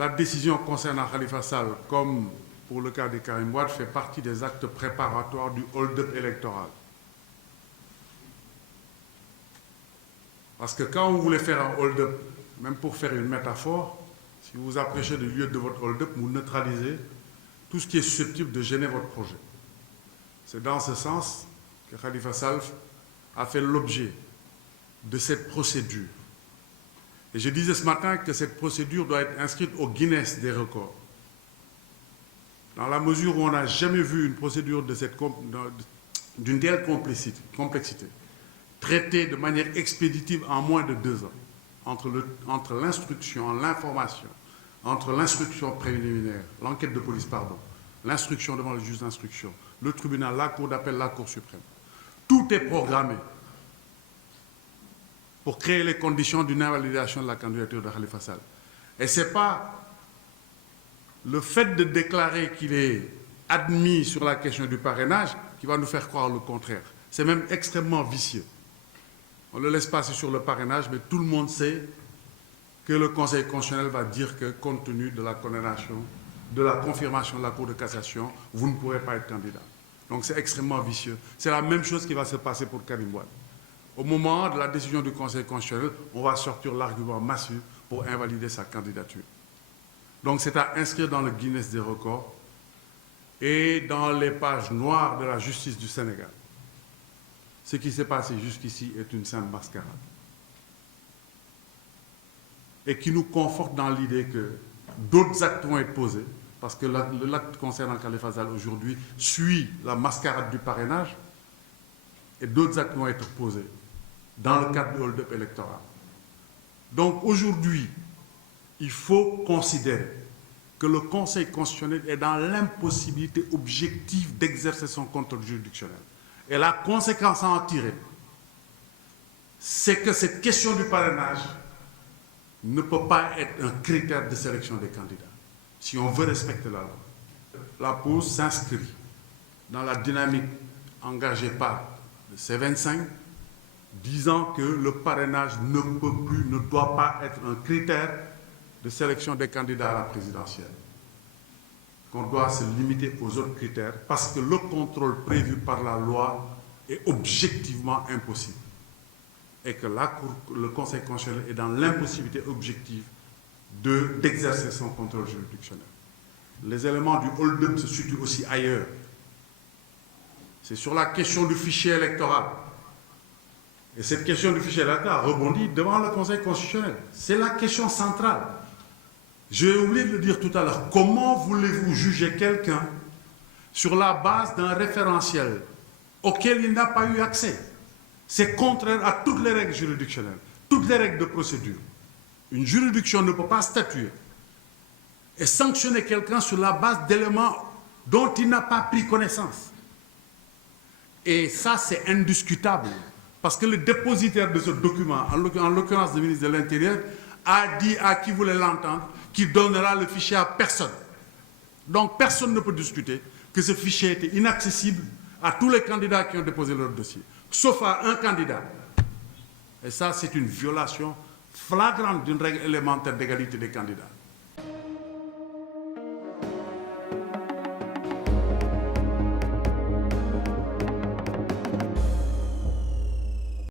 la décision concernant Khalifa Sall, comme pour le cas de Karim Wade, fait partie des actes préparatoires du hold-up électoral. Parce que quand vous voulez faire un hold-up, même pour faire une métaphore, si vous vous approchez du lieu de votre hold-up, vous neutralisez tout ce qui est susceptible de gêner votre projet. C'est dans ce sens que Khalifa Sall a fait l'objet de cette procédure. Et je disais ce matin que cette procédure doit être inscrite au Guinness des records. Dans la mesure où on n'a jamais vu une procédure d'une telle complexité, traitée de manière expéditive en moins de 2 ans, entre l'instruction, l'information, entre l'instruction préliminaire, l'enquête de police, pardon, l'instruction devant le juge d'instruction, le tribunal, la cour d'appel, la cour suprême. Tout est programmé pour créer les conditions d'une invalidation de la candidature de Khalifa Sall. Et ce n'est pas le fait de déclarer qu'il est admis sur la question du parrainage qui va nous faire croire le contraire. C'est même extrêmement vicieux. On le laisse passer sur le parrainage, mais tout le monde sait que le Conseil constitutionnel va dire que, compte tenu de la condamnation, de la confirmation de la Cour de cassation, vous ne pourrez pas être candidat. Donc c'est extrêmement vicieux. C'est la même chose qui va se passer pour Karim Wade. Au moment de la décision du Conseil constitutionnel, on va sortir l'argument massif pour invalider sa candidature. Donc c'est à inscrire dans le Guinness des records et dans les pages noires de la justice du Sénégal. Ce qui s'est passé jusqu'ici est une simple mascarade. Et qui nous conforte dans l'idée que d'autres actes vont être posés, parce que l'acte concernant Khalifa Sall aujourd'hui suit la mascarade du parrainage, et d'autres actes vont être posés dans le cadre du hold-up électoral. Donc aujourd'hui, il faut considérer que le Conseil constitutionnel est dans l'impossibilité objective d'exercer son contrôle juridictionnel. Et la conséquence à en tirer, c'est que cette question du parrainage ne peut pas être un critère de sélection des candidats, si on veut respecter la loi. La pause s'inscrit dans la dynamique engagée par le C25, disant que le parrainage ne peut plus, ne doit pas être un critère de sélection des candidats à la présidentielle. Qu'on doit se limiter aux autres critères parce que le contrôle prévu par la loi est objectivement impossible. Et que le Conseil constitutionnel est dans l'impossibilité objective d'exercer son contrôle juridictionnel. Les éléments du hold-up se situent aussi ailleurs. C'est sur la question du fichier électoral. Et cette question du fichier électoral rebondit devant le Conseil constitutionnel. C'est la question centrale. J'ai oublié de le dire tout à l'heure. Comment voulez-vous juger quelqu'un sur la base d'un référentiel auquel il n'a pas eu accès? C'est contraire à toutes les règles juridictionnelles, toutes les règles de procédure. Une juridiction ne peut pas statuer et sanctionner quelqu'un sur la base d'éléments dont il n'a pas pris connaissance. Et ça, c'est indiscutable. Parce que le dépositaire de ce document, en l'occurrence le ministre de l'Intérieur, a dit à qui voulait l'entendre qu'il donnera le fichier à personne. Donc personne ne peut discuter que ce fichier était inaccessible à tous les candidats qui ont déposé leur dossier, sauf à un candidat. Et ça, c'est une violation flagrante d'une règle élémentaire d'égalité des candidats.